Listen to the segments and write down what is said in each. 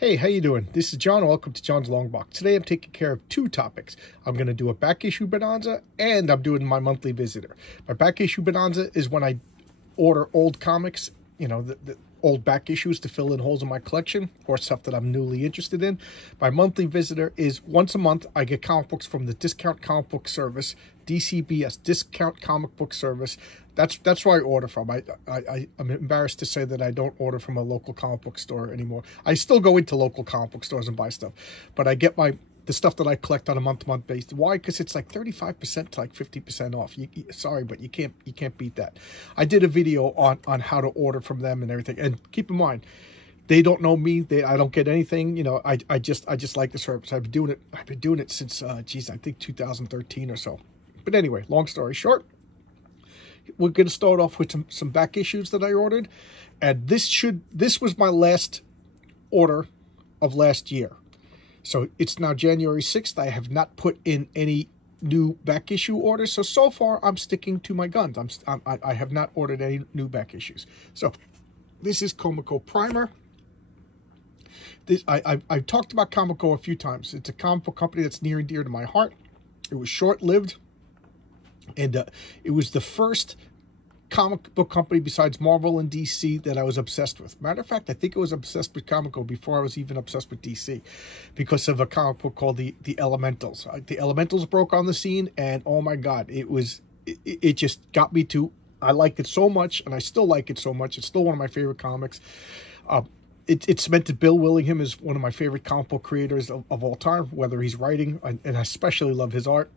Hey, how you doing? This is John. Welcome to John's Long Box. Today I'm taking care of two topics. I'm going to do a back issue Bonanza, and I'm doing my monthly visitor. My back issue Bonanza is when I order old comics, the old back issues to fill in holes in my collection or stuff that I'm newly interested in. My monthly visitor is once a month. I get comic books from the Discount Comic Book Service, DCBS, Discount Comic Book Service. That's where I order from. I'm embarrassed to say that I don't order from a local comic book store anymore. I still go into local comic book stores and buy stuff, but I get the stuff that I collect on a month-to-month basis. Why? Because it's like 35% to like 50% off. Sorry, but you can't beat that. I did a video on how to order from them and everything. And keep in mind, they don't know me. I don't get anything. I just like the service. I've been doing it since I think 2013 or so. But anyway, long story short, we're going to start off with some back issues that I ordered, and this was my last order of last year. So it's now January 6th. I have not put in any new back issue orders. So far I'm sticking to my guns. I have not ordered any new back issues. So this is Comico Primer. I've talked about Comico a few times. It's a comic book company that's near and dear to my heart. It was short-lived. And it was the first comic book company besides Marvel and DC that I was obsessed with. Matter of fact, I think I was obsessed with Comico before I was even obsessed with DC, because of a comic book called the Elementals. The Elementals broke on the scene, and oh my God, it just got me to. I liked it so much, and I still like it so much. It's still one of my favorite comics. It cemented Bill Willingham as one of my favorite comic book creators of all time, whether he's writing, and I especially love his art.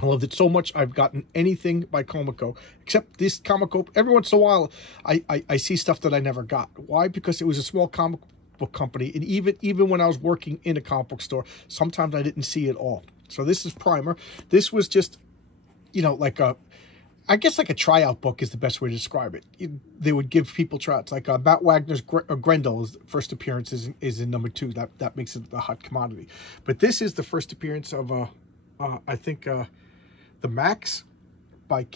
I loved it so much. I've gotten anything by Comico except this Comico. Every once in a while, I see stuff that I never got. Why? Because it was a small comic book company, and even when I was working in a comic book store, sometimes I didn't see it all. So this is Primer. This was just, I guess like a tryout book is the best way to describe it. They would give people tryouts. Like Matt Wagner's Grendel's first appearance is in number 2. That makes it the hot commodity. But this is the first appearance of I think The Max by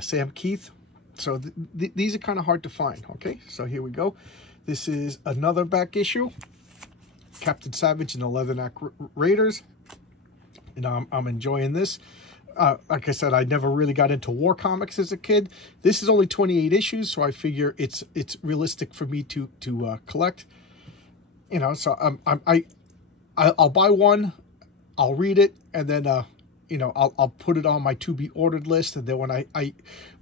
Sam Keith. So these are kind of hard to find. Okay, so here we go. This is another back issue, Captain Savage and the Leatherneck Raiders, and I'm enjoying this. Like I said, I never really got into war comics as a kid. This is only 28 issues, so I figure it's realistic for me to collect. So I'll buy one, I'll read it, and then I'll put it on my to be ordered list. And then when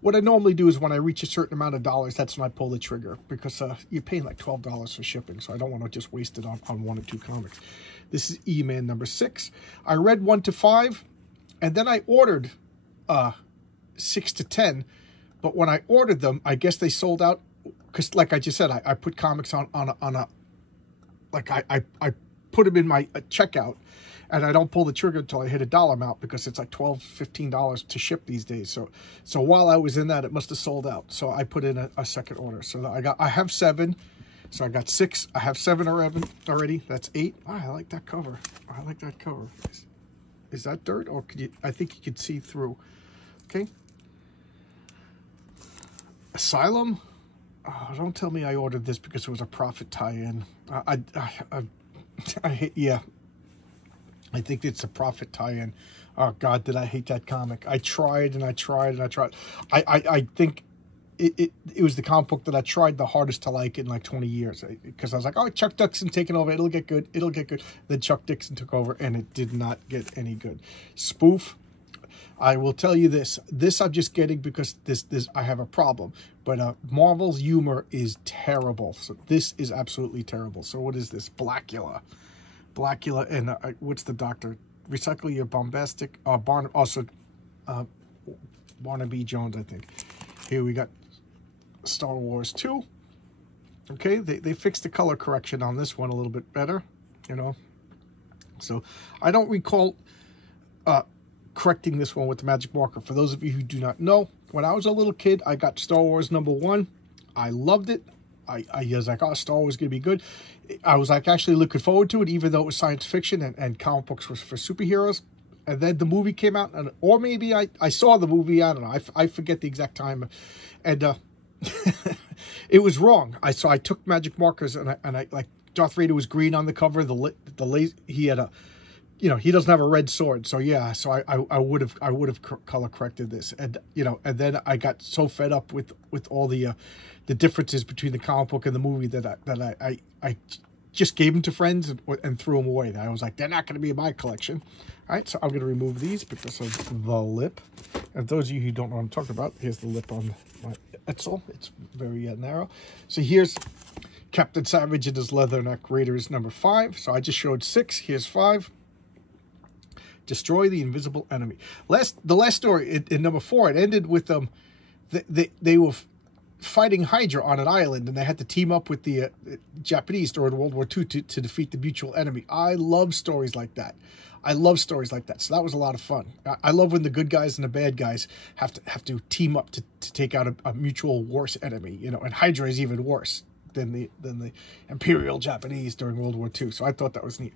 what I normally do is when I reach a certain amount of dollars, that's when I pull the trigger, because you're paying like $12 for shipping, so I don't want to just waste it on 1 or 2 comics. This is E-Man number 6. I read 1 to 5, and then I ordered 6 to 10. But when I ordered them, I guess they sold out, because like I just said, I put comics on a I put them in my checkout, and I don't pull the trigger until I hit a dollar amount, because it's like $12, $15 to ship these days. So while I was in that, it must have sold out. So I put in a second order. So I have 7. So I got 6. I have 7 already. That's 8. Oh, I like that cover. I like that cover. Is that dirt? Or I think you could see through. Okay. Asylum. Oh, don't tell me I ordered this because it was a Prophet tie-in. Yeah. I think it's a Prophet tie-in. Oh, God, did I hate that comic. I tried and I tried and I tried. I think it was the comic book that I tried the hardest to like in like 20 years. Because I was like, oh, Chuck Dixon taking over. It'll get good. It'll get good. Then Chuck Dixon took over, and it did not get any good. Spoof. I will tell you this. This I'm just getting because this I have a problem. But Marvel's humor is terrible. So this is absolutely terrible. So what is this? Blackula, and what's the doctor? Recycle your bombastic. Barnaby Jones, I think. Here we got Star Wars 2. Okay, they fixed the color correction on this one a little bit better, So I don't recall correcting this one with the magic marker. For those of you who do not know, when I was a little kid, I got Star Wars number 1. I loved it. I was like, oh, Star Wars is going to be good. I was like actually looking forward to it, even though it was science fiction and comic books was for superheroes. And then the movie came out, or maybe I saw the movie. I don't know. I forget the exact time. And It was wrong. So I took magic markers and I like Darth Vader was green on the cover. The laser, he had a, you know, he doesn't have a red sword. So yeah, so I would have color corrected this, and you know, and then I got so fed up with all the differences between the comic book and the movie that I just gave them to friends and threw them away. I was like, they're not going to be in my collection. All right, so I'm going to remove these because of the lip. And those of you who don't know what I'm talking about, here's the lip on my Etzel. It's very narrow. So here's Captain Savage in his leatherneck Raiders number 5. So I just showed 6. Here's 5. Destroy the invisible enemy. The last story in number 4, it ended with they were fighting Hydra on an island, and they had to team up with the Japanese during World War II to defeat the mutual enemy. I love stories like that. I love stories like that. So that was a lot of fun. I love when the good guys and the bad guys have to team up to take out a mutual worse enemy. You know, and Hydra is even worse than the Imperial Japanese during World War II. So I thought that was neat.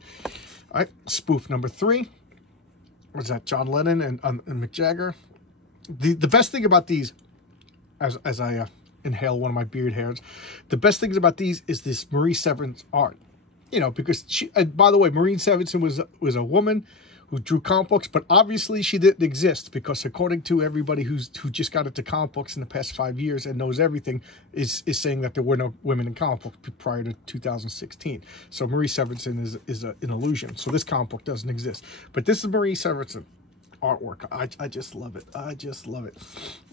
All right, spoof number 3. Was that John Lennon and Mick Jagger? The best thing about these, as I inhale one of my beard hairs, the best things about these is this Marie Severance art. You know, because she, and by the way, Marie Severance was a woman who drew comic books, but obviously she didn't exist, because according to everybody who just got into comic books in the past 5 years and knows everything, is saying that there were no women in comic books prior to 2016. So Marie Severance is an illusion. So this comic book doesn't exist. But this is Marie Severance artwork. I just love it. I just love it.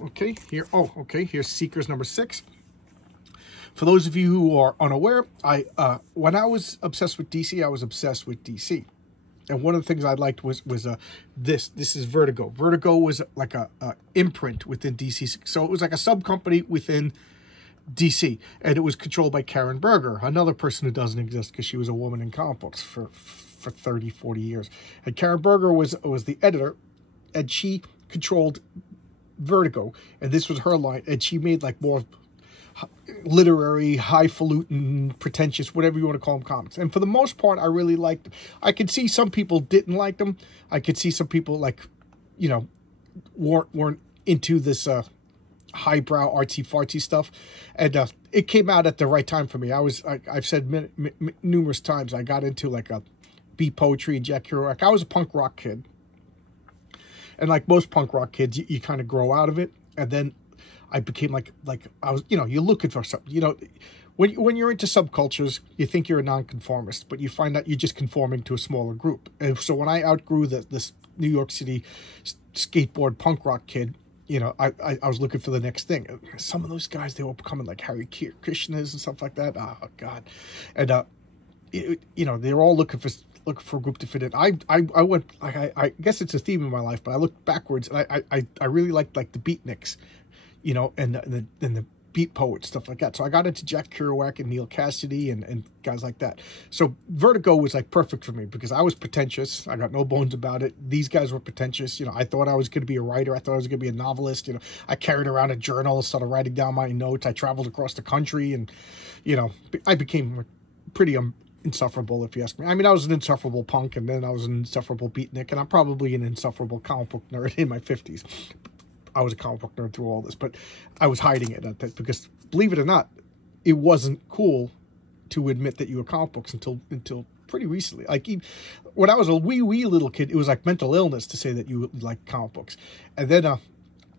Okay, here. Oh, okay. Here's Seekers number 6. For those of you who are unaware, when I was obsessed with DC, I was obsessed with DC. And one of the things I liked was this. This is Vertigo. Vertigo was like a imprint within DC. So it was like a sub-company within DC. And it was controlled by Karen Berger, another person who doesn't exist because she was a woman in comic books for 30, 40 years. And Karen Berger was the editor, and she controlled Vertigo. And this was her line. And she made like more literary, highfalutin, pretentious, whatever you want to call them, comics. And for the most part, I really liked them. I could see some people didn't like them. I could see some people, like, you know, weren't into this highbrow, artsy-fartsy stuff. And it came out at the right time for me. I've said numerous times, I got into like a beat poetry and Jack Kerouac. I was a punk rock kid. And like most punk rock kids, you kind of grow out of it. And then I became like I was, you know, you're looking for something, you know, when you're into subcultures, you think you're a nonconformist, but you find out you're just conforming to a smaller group. And so when I outgrew this New York City skateboard punk rock kid, you know, I was looking for the next thing. Some of those guys, they were becoming like Hare Krishnas and stuff like that. Oh God. And, you know, they're all looking for a group to fit in. I went, I guess it's a theme in my life, but I looked backwards, and I really liked like the beatniks, you know, and the beat poets, stuff like that. So I got into Jack Kerouac and Neil Cassidy and guys like that. So Vertigo was like perfect for me because I was pretentious. I got no bones about it. These guys were pretentious. You know, I thought I was going to be a writer. I thought I was going to be a novelist. You know, I carried around a journal, started writing down my notes. I traveled across the country, and, you know, I became pretty insufferable, if you ask me. I mean, I was an insufferable punk, and then I was an insufferable beatnik, and I'm probably an insufferable comic book nerd in my 50s. I was a comic book nerd through all this, but I was hiding it at that because, believe it or not, it wasn't cool to admit that you were comic books until pretty recently. Like, when I was a wee little kid, it was like mental illness to say that you like comic books. And then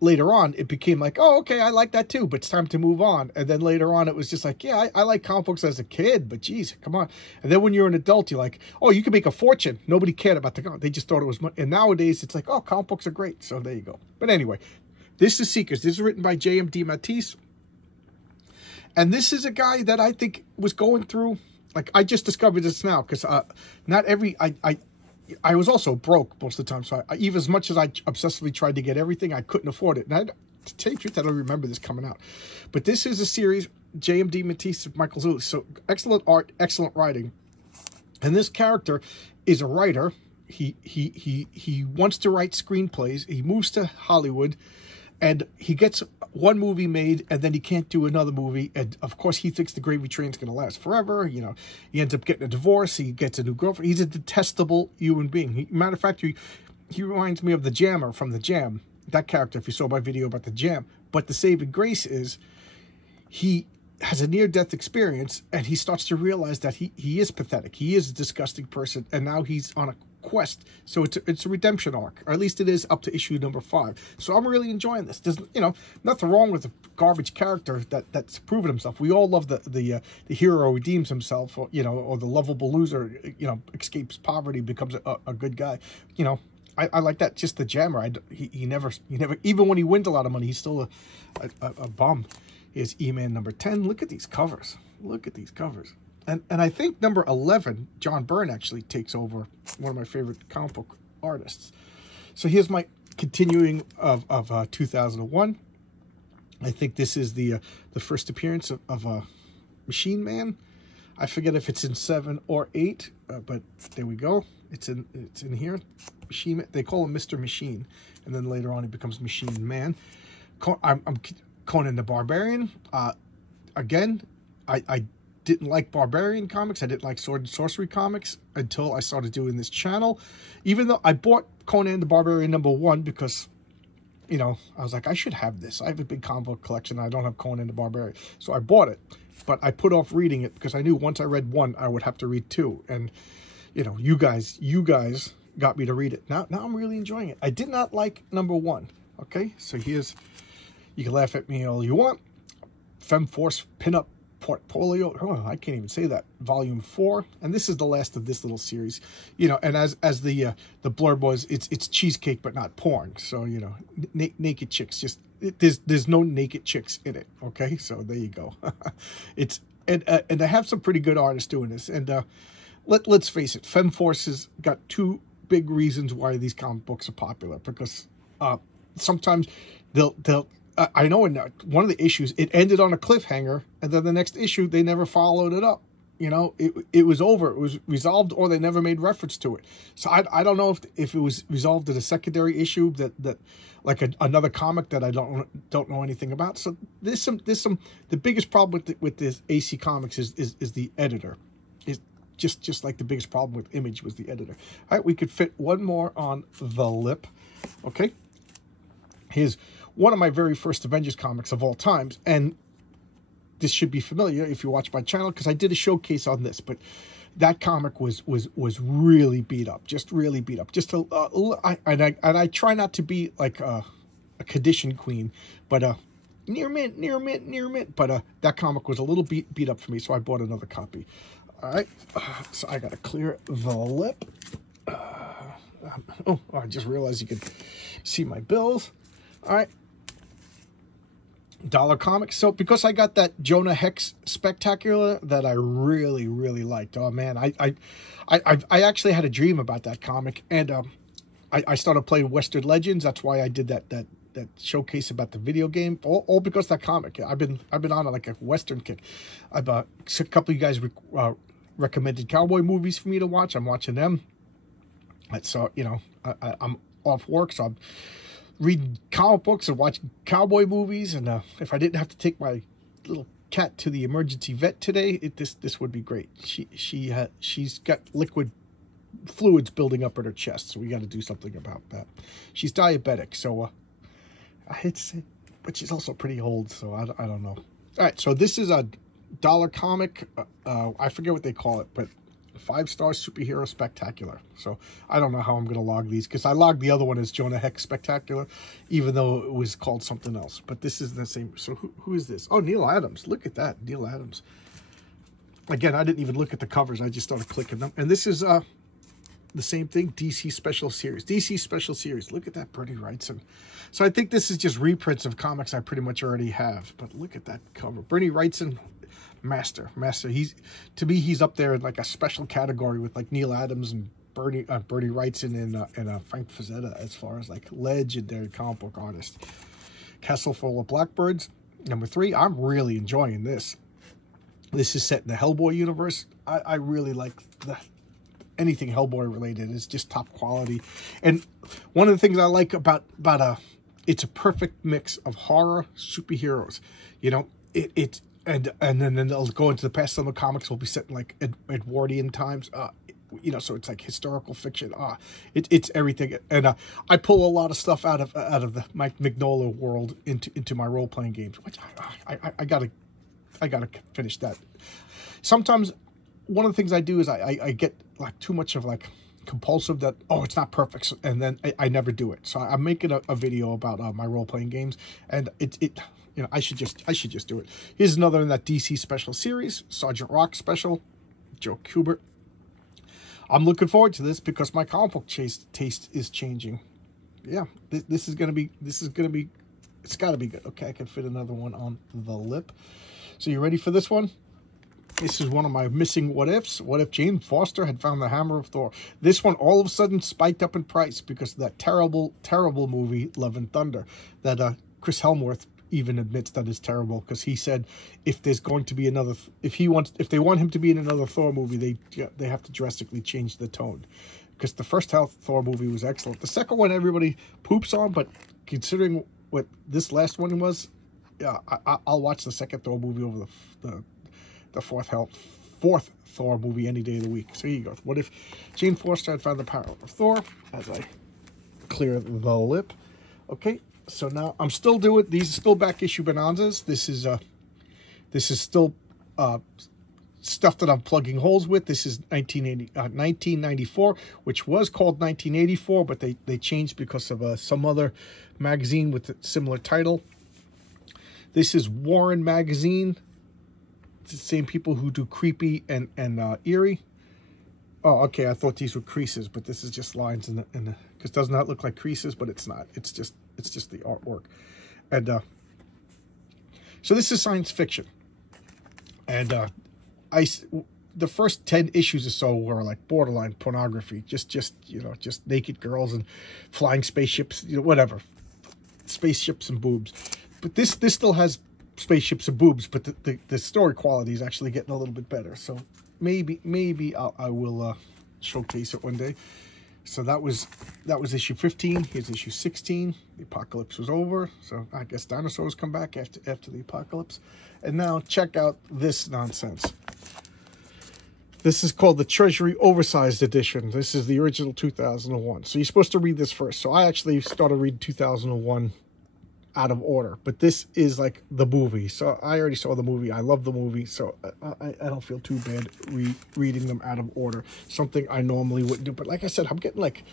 later on, it became like, oh, okay, I like that too, but it's time to move on. And then later on, it was just like, yeah, I like comic books as a kid, but geez, come on. And then when you're an adult, you're like, oh, you can make a fortune. Nobody cared about the comic. They just thought it was money. And nowadays, it's like, oh, comic books are great. So there you go. But anyway, this is Seekers. This is written by J.M. DeMatteis. And this is a guy that I think was going through, like, I just discovered this now, because not every, I was also broke most of the time, so even as much as I obsessively tried to get everything, I couldn't afford it. And to tell you the truth, I don't remember this coming out. But this is a series, J.M. DeMatteis, Michael Zulli. So excellent art, excellent writing. And this character is a writer. He wants to write screenplays. He moves to Hollywood, and he gets one movie made, and then he can't do another movie. And, of course, he thinks the gravy train's going to last forever. You know, he ends up getting a divorce. He gets a new girlfriend. He's a detestable human being. Matter of fact, he reminds me of the Jammer from The Jam. That character, if you saw my video about The Jam. But the saving grace is he has a near-death experience, and he starts to realize that he is pathetic. He is a disgusting person, and now he's on a quest. So it's a redemption arc, or at least it is up to issue number 5. So I'm really enjoying this. There's, you know, nothing wrong with a garbage character that's proven himself. We all love the hero redeems himself, or, you know, or the lovable loser, you know, escapes poverty, becomes a good guy. You know, I like that. Just the Jammer. He never, even when he wins a lot of money, he's still a bum. Here's E-Man number 10. Look at these covers. Look at these covers. And I think number 11, John Byrne actually takes over, one of my favorite comic book artists. So here's my continuing of 2001. I think this is the first appearance of Machine Man. I forget if it's in 7 or 8, but there we go. It's in here. Machine Man. They call him Mr. Machine, and then later on he becomes Machine Man. I'm Conan the Barbarian. Again, I didn't like Barbarian comics. I didn't like Sword and Sorcery comics until I started doing this channel. Even though I bought Conan the Barbarian number 1 because, you know, I was like, I should have this. I have a big comic book collection. I don't have Conan the Barbarian. So I bought it. But I put off reading it because I knew once I read 1, I would have to read 2. And, you know, you guys got me to read it. Now I'm really enjoying it. I did not like number 1. Okay, so here's, you can laugh at me all you want. Femforce Pinup Portfolio. Oh, I can't even say that. Volume 4, and this is the last of this little series. You know, and as the blurb was, it's cheesecake but not porn. So, you know, naked chicks. Just there's no naked chicks in it. Okay, so there you go. It's and they have some pretty good artists doing this. And let's face it, Femforce has got 2 big reasons why these comic books are popular. Because sometimes they'll I know in one of the issues, it ended on a cliffhanger, and then the next issue, they never followed it up. You know, it was over. It was resolved, or they never made reference to it. So I don't know if it was resolved in a secondary issue that like another comic that I don't know anything about. So there's some the biggest problem with this AC Comics is the editor. Is just like the biggest problem with Image was the editor. All right, we could fit one more on the lip. Okay, here's one of my very first Avengers comics of all times, and this should be familiar if you watch my channel because I did a showcase on this. But that comic was really beat up, just really beat up. Just I try not to be like a condition queen, but near mint. But that comic was a little beat up for me, so I bought another copy. All right, so I gotta clear the lip. Oh, I just realized you could see my bills. All right. Dollar Comics. So because I got that Jonah Hex Spectacular that I really liked. Oh man, I actually had a dream about that comic, and I started playing Western Legends. That's why I did that showcase about the video game. All because of that comic. I've been on like a Western kick. A couple of you guys recommended cowboy movies for me to watch. I'm watching them. So you know, I'm off work, so I'm reading comic books and watching cowboy movies, and if I didn't have to take my little cat to the emergency vet today, this would be great. She's got liquid fluids building up in her chest, so we got to do something about that. She's diabetic, so I hate to say, but she's also pretty old, so I don't know. All right, so this is a dollar comic. I forget what they call it, but 5-star superhero spectacular. So I don't know how I'm going to log these, because I logged the other one as Jonah Hex Spectacular, even though it was called something else. But this is the same. So who is this? Oh, Neil Adams. Look at that, Neil Adams. Again, I didn't even look at the covers. I just started clicking them. And this is the same thing, DC Special Series. DC Special Series. Look at that, Bernie Wrightson. So I think this is just reprints of comics I pretty much already have. But look at that cover. Bernie Wrightson. Master. To me, he's up there in like a special category with like Neil Adams and Bernie Wrightson and Frank Frazetta as far as like legendary comic book artists. Castle Full of Blackbirds, number 3. I'm really enjoying this. This is set in the Hellboy universe. I really like anything Hellboy related. It's just top quality. And one of the things I like about it's a perfect mix of horror, superheroes. You know, and then they'll go into the past. Some of the comics will be set in like Edwardian times, you know, so it's like historical fiction. It's everything. And I pull a lot of stuff out of the Mike Mignola world into my role playing games, which I gotta I gotta finish that. Sometimes one of the things I do is I get like too much of like compulsive that, oh, it's not perfect, and then I never do it. So I'm making a video about my role-playing games, and you know, I should just do it. Here's another in that DC special series, Sergeant Rock special, Joe Kubert. I'm looking forward to this because my comic book taste is changing. Yeah, this is gonna be, it's gotta be good. Okay, I can fit another one on the lip. So you ready for this one? This is one of my missing what ifs. What if Jane Foster had found the Hammer of Thor? This one all of a sudden spiked up in price because of that terrible, terrible movie, Love and Thunder, that Chris Helmworth even admits that is terrible, because he said if there's going to be another, if they want him to be in another Thor movie, they have to drastically change the tone. Because the first Thor movie was excellent. The second one everybody poops on, but considering what this last one was, yeah, I'll watch the second Thor movie over the fourth Thor movie any day of the week. So here you go. What if Jane Foster had found the power of Thor? As I clear the lip. Okay, so now I'm still doing, these are still back issue Bonanzas. This is still stuff that I'm plugging holes with. This is 1994, which was called 1984, but they changed because of some other magazine with a similar title. This is Warren Magazine. It's the same people who do Creepy and Eerie. Oh, okay, I thought these were creases, but this is just lines in the because it does not look like creases, but it's not. It's just the artwork. And so this is science fiction. And the first 10 issues or so were like borderline pornography, just you know, just naked girls and flying spaceships, you know, whatever, spaceships and boobs. But this still has spaceships and boobs, but the story quality is actually getting a little bit better. So maybe I will showcase it one day. So that was issue 15. Here's issue 16. The apocalypse was over, so I guess dinosaurs come back after the apocalypse. And now check out this nonsense. This is called the Treasury Oversized Edition. This is the original 2001. So you're supposed to read this first. So I actually started reading 2001 out of order, but this is like the movie. So I already saw the movie. I love the movie, so I don't feel too bad reading them out of order. Something I normally wouldn't do. But like I said, I'm getting like,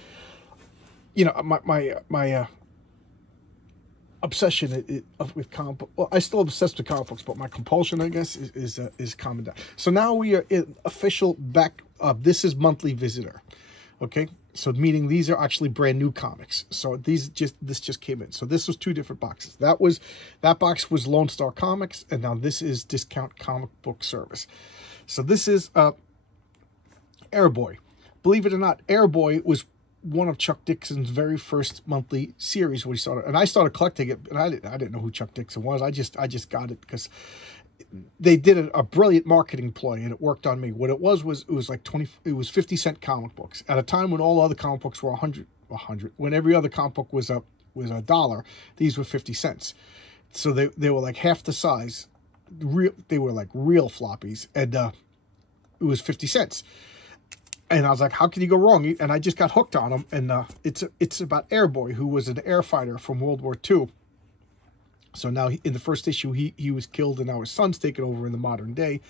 you know, my obsession with comic book. Well, I still obsessed with comic books, but my compulsion, I guess, is calming down. So now we are in official back. This is monthly visitor. Okay. So meaning these are actually brand new comics. So this just came in. So this was 2 different boxes. That box was Lone Star Comics, and now this is Discount Comic Book Service. So this is Airboy. Believe it or not, Airboy was one of Chuck Dixon's very first monthly series when he started, and I started collecting it, and I didn't know who Chuck Dixon was. I just got it because they did a brilliant marketing ploy, and it worked on me. What it was it was like 50-cent comic books at a time when all other comic books were 100. When every other comic book was $1, these were 50 cents. So they were like half the size. They were like real floppies, and it was 50 cents. And I was like, how can you go wrong? And I just got hooked on them. And it's about Airboy, who was an air fighter from World War II. So now in the first issue, he was killed, and now his son's taken over in the modern day.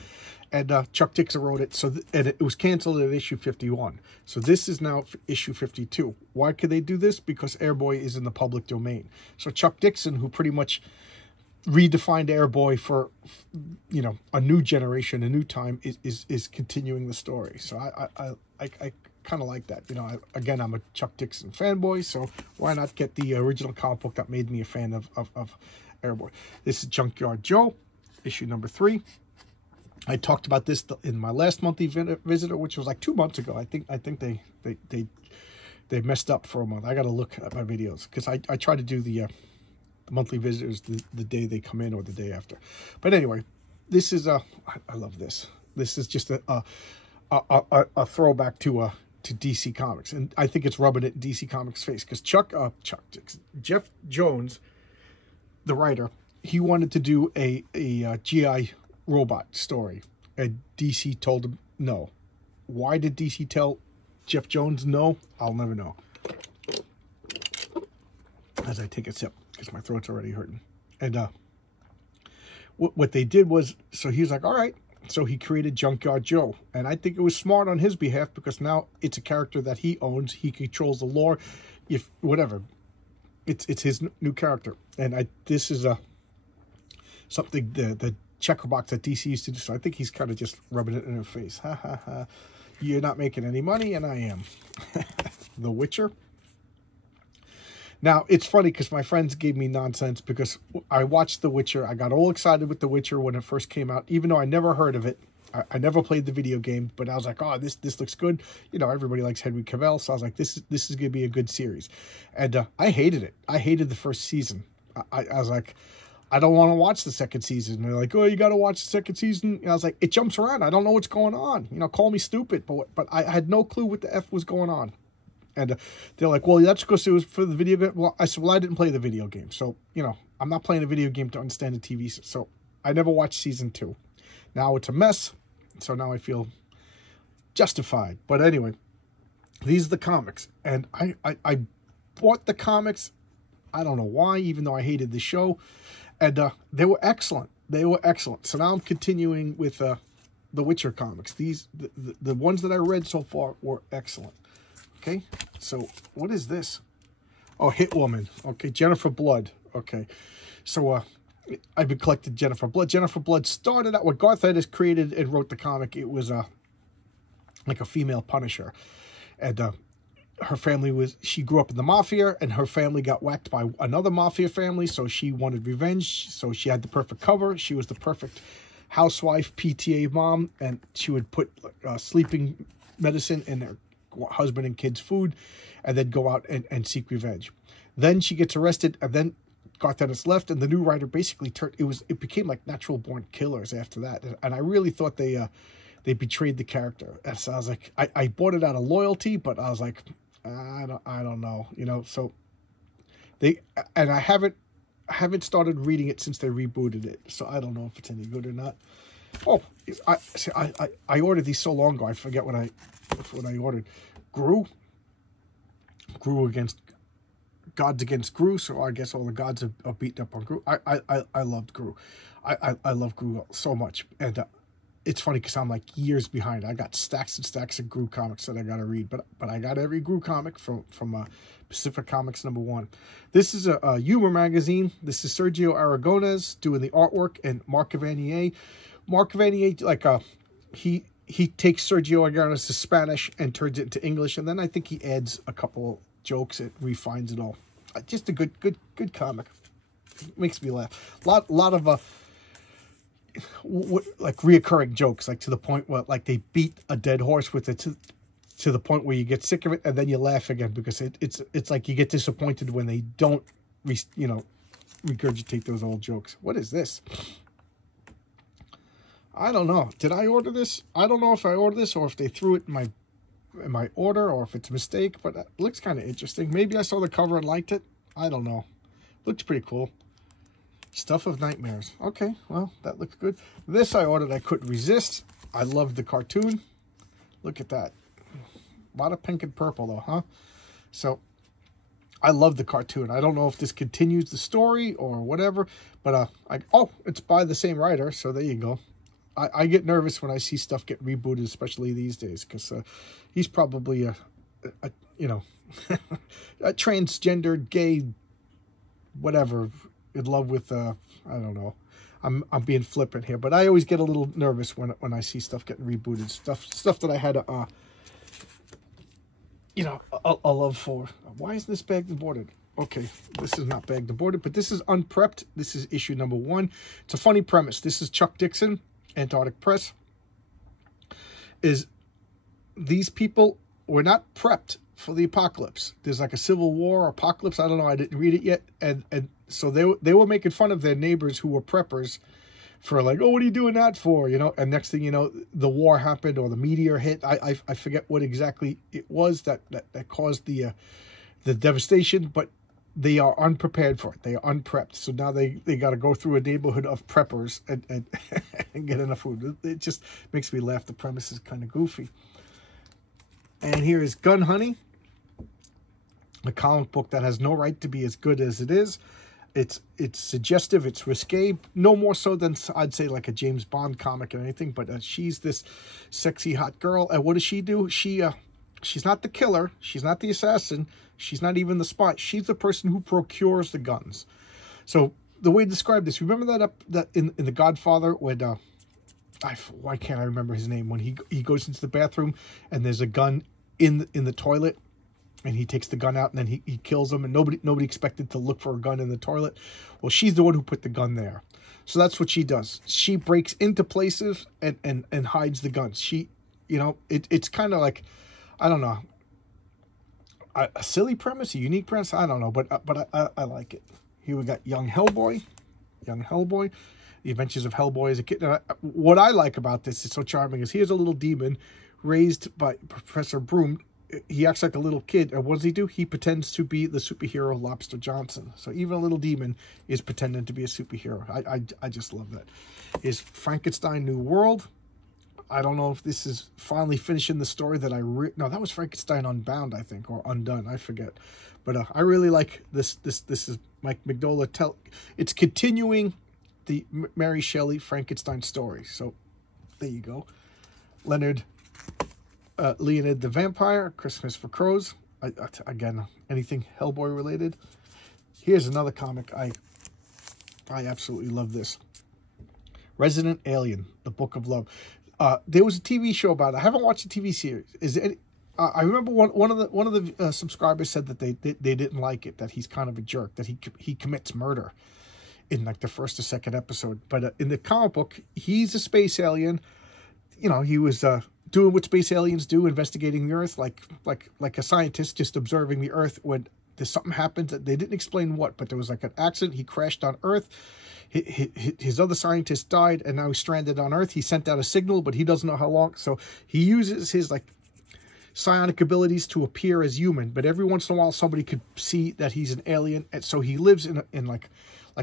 And Chuck Dixon wrote it. And it was canceled at issue 51. So this is now issue 52. Why could they do this? Because Airboy is in the public domain. So Chuck Dixon, who pretty much redefined Airboy for, you know, a new generation, a new time, is continuing the story. So I kind of like that. You know, again, I'm a Chuck Dixon fanboy, so why not get the original comic book that made me a fan of Airboy. This is Junkyard Joe, issue number 3. I talked about this in my last monthly visitor, which was like 2 months ago. I think they messed up for a month. I got to look at my videos because I try to do the monthly visitors the day they come in or the day after. But anyway, this is I love this. This is just a throwback to DC Comics, and I think it's rubbing it in DC Comics' face because Jeff Jones, the writer, he wanted to do a GI robot story, and DC told him no. Why did DC tell Jeff Jones no? I'll never know. As I take a sip, because my throat's already hurting. And what they did was, so he was like, all right. So he created Junkyard Joe. And I think it was smart on his behalf, because now it's a character that he owns. He controls the lore. If whatever. It's his new character. And this is something the checker box that DC used to do. So I think he's kind of just rubbing it in her face. Ha ha ha. You're not making any money, and I am. The Witcher. Now, it's funny because my friends gave me nonsense because I watched The Witcher. I got all excited with The Witcher when it first came out, even though I never heard of it. I never played the video game, but I was like, oh, this looks good. You know, everybody likes Henry Cavill, so I was like, this is going to be a good series. And I hated it. I hated the first season. I was like, I don't want to watch the second season. And they're like, oh, you got to watch the second season. And I was like, it jumps around. I don't know what's going on. You know, call me stupid, but I had no clue what the F was going on. And they're like, well, that's because it was for the video game. Well, I said, well, I didn't play the video game. So, you know, I'm not playing a video game to understand the TV. So I never watched season 2. Now it's a mess. So now I feel justified. But anyway, these are the comics. And I bought the comics. I don't know why, even though I hated the show. And they were excellent. They were excellent. So now I'm continuing with the Witcher comics. The ones that I read so far were excellent. Okay, so what is this? Oh, Hit Woman. Okay, Jennifer Blood. Okay, so I've been collecting Jennifer Blood. Jennifer Blood started out, when Garth Ennis created and wrote the comic, it was like a female Punisher. And her family she grew up in the Mafia, and her family got whacked by another Mafia family, so she wanted revenge. So she had the perfect cover. She was the perfect housewife, PTA mom, and she would put sleeping medicine in their husband and kids' food, and then go out and seek revenge. Then she gets arrested, and then Garth Ennis left, and the new writer basically it became like Natural Born Killers after that. And I really thought they betrayed the character. And so I was like, I bought it out of loyalty, but I was like, I don't know, you know. So I haven't started reading it since they rebooted it, so I don't know if it's any good or not. Oh, I ordered these so long ago, I forget what I ordered. Gru against Gods Against Gru, so I guess all the gods are beaten up on Gru. I loved Gru. I love Gru so much, and it's funny because I'm like years behind. I got stacks and stacks of Gru comics that I got to read, but I got every Gru comic from Pacific Comics #1. This is a humor magazine. This is Sergio Aragonés doing the artwork, and Mark Vanier. Mark Vanier, like he takes Sergio Aragonés' Spanish and turns it into English, and then I think he adds a couple jokes and refines it all. Just a good comic. Makes me laugh. Lot of like reoccurring jokes, like to the point where like they beat a dead horse with it to the point where you get sick of it, and then you laugh again because it's like you get disappointed when they don't regurgitate those old jokes. What is this? I don't know. Did I order this? I don't know if I ordered this or if they threw it in my order or if it's a mistake, but it looks kind of interesting. Maybe I saw the cover and liked it. I don't know. Looks pretty cool. Stuff of Nightmares. Okay, well, that looks good. This I ordered. I couldn't resist. I loved the cartoon. Look at that. A lot of pink and purple, though, huh? So, I love the cartoon. I don't know if this continues the story or whatever, but oh, it's by the same writer, so there you go. I get nervous when I see stuff get rebooted, especially these days, because he's probably a a transgendered, gay, whatever, in love with I don't know. I'm being flippant here, but I always get a little nervous when I see stuff getting rebooted, stuff that I had a love for. Why isn't this bagged and boarded? Okay, this is not bagged and boarded, but this is unprepped. This is issue #1. It's a funny premise. This is Chuck Dixon, Antarctic Press. Is these people were not prepped for the apocalypse. There's like a civil war, apocalypse. I don't know. I didn't read it yet, and so they were making fun of their neighbors who were preppers for like, oh, what are you doing that for? You know, and next thing you know, the war happened or the meteor hit. I forget what exactly it was that caused the devastation, but they are unprepared for it. They are unprepped. So now they got to go through a neighborhood of preppers and get enough food. It just makes me laugh. The premise is kind of goofy. And here is Gun Honey, a comic book that has no right to be as good as it is. It's suggestive, it's risque, no more so than I'd say like a James Bond comic or anything, but she's this sexy hot girl, and what does she do? She's not the killer, she's not the assassin, she's not even the spy, she's the person who procures the guns. So the way to describe this, remember that in The Godfather when why can't I remember his name, when he goes into the bathroom and there's a gun in the toilet, and he takes the gun out and then he kills him, and nobody expected to look for a gun in the toilet. Well, she's the one who put the gun there. So that's what she does. She breaks into places and hides the guns. She, it's kind of like, I don't know, a silly premise, a unique premise, I don't know, but I like it. Here we got young Hellboy, the adventures of Hellboy as a kid. Now, what I like about this is so charming is here's a little demon raised by Professor Broom. He acts like a little kid, and what does he do? He pretends to be the superhero Lobster Johnson. So even a little demon is pretending to be a superhero. I just love that. Is Frankenstein New World. I don't know if this is finally finishing the story that no, that was Frankenstein Unbound, I think, or Undone, I forget. But I really like this. This is Mike Mignola. It's continuing the Mary Shelley Frankenstein story. So there you go. Leonard the Vampire, Christmas for Crows. Again, anything Hellboy related. Here's another comic. I absolutely love this. Resident Alien, The Book of Love. There was a TV show about it. I haven't watched the TV series. I remember one of the subscribers said that they didn't like it, that he's kind of a jerk, that he commits murder in like the first or second episode. But in the comic book, he's a space alien. He was doing what space aliens do, investigating the Earth, like a scientist, just observing the Earth when there's something happens that they didn't explain what, but there was like an accident. He crashed on Earth. His other scientist died, and now he's stranded on Earth. He sent out a signal, but he doesn't know how long. So he uses his like psionic abilities to appear as human, but every once in a while somebody could see that he's an alien, and so he lives in like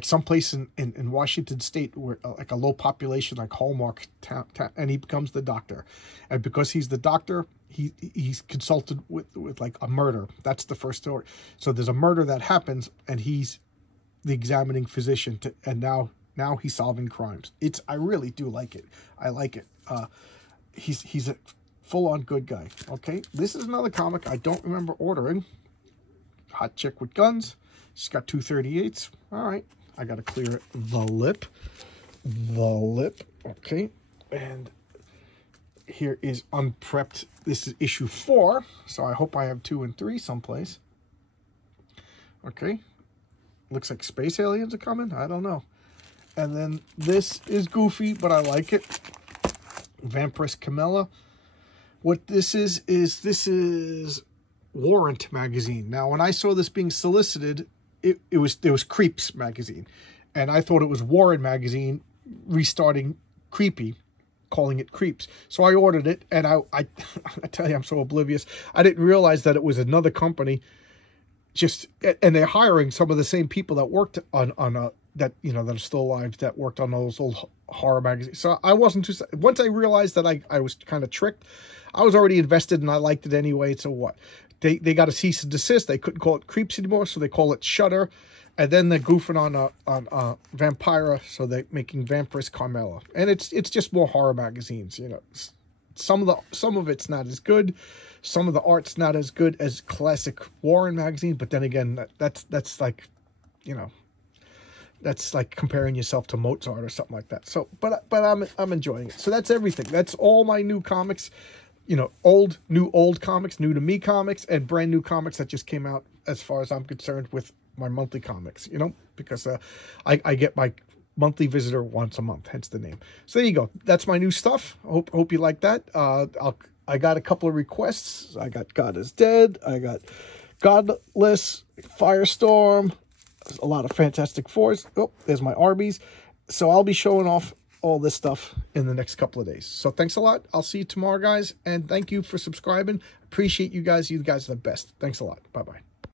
someplace in Washington State where like a low population, like Hallmark town, and he becomes the doctor. And because he's the doctor, he's consulted with like a murder. That's the first story. So there's a murder that happens, and he's the examining physician, and now he's solving crimes. I really do like it. I like it. He's a full-on good guy. Okay, this is another comic I don't remember ordering. Hot chick with guns. She's got 238s. All right, I got to clear the lip. Okay, and here is Unprepped. This is issue 4, so I hope I have 2 and 3 someplace. Okay, looks like space aliens are coming. I don't know. And then this is goofy, but I like it. Vampiress Camilla. What this is Warrant magazine. Now, when I saw this being solicited, there was Creeps magazine, and I thought it was Warren magazine restarting Creepy, calling it Creeps. So I ordered it, and I tell you, I'm so oblivious. I didn't realize that it was another company. And they're hiring some of the same people that worked on that are still alive, that worked on those old horror magazines. So I wasn't once I realized that I was kind of tricked, I was already invested and I liked it anyway. So what? They got a cease and desist. They couldn't call it Creeps anymore, so they call it Shudder. And then they're goofing on Vampira, so they're making Vampiress Carmella. And it's just more horror magazines. Some of it's not as good. Some of the art's not as good as classic Warren magazine, but then again, that's like, that's like comparing yourself to Mozart or something like that. So, but I'm enjoying it. So that's everything. That's all my new comics, old comics, new to me comics, and brand new comics that just came out as far as I'm concerned with my monthly comics, because I get my monthly visitor once a month, hence the name. So there you go. That's my new stuff. Hope you like that. I got a couple of requests. I got God is Dead. I got Godless, Firestorm, a lot of Fantastic Fours. Oh, there's my Arby's. So I'll be showing off all this stuff in the next couple of days. So thanks a lot. I'll see you tomorrow, guys. And thank you for subscribing. Appreciate you guys. You guys are the best. Thanks a lot. Bye-bye.